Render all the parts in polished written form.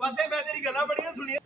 ਵੈਸੇ ਮੈਂ ਤੇਰੀ ਗੱਲਾਂ ਬੜੀਆਂ ਸੁਣੀਆਂ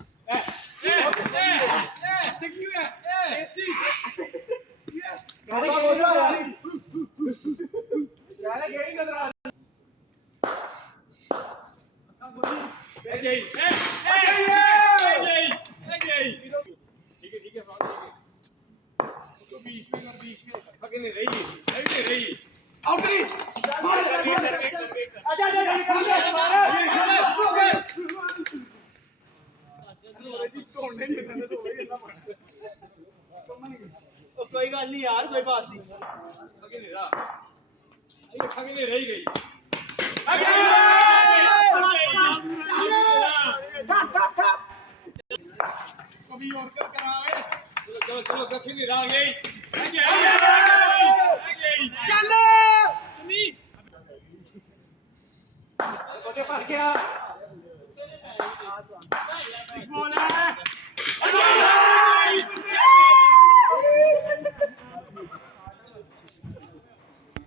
कोई गल नहीं यार कोई बात नहीं रही गई कभी और कर करावे चलो चलो चलो गखी नहीं रह गई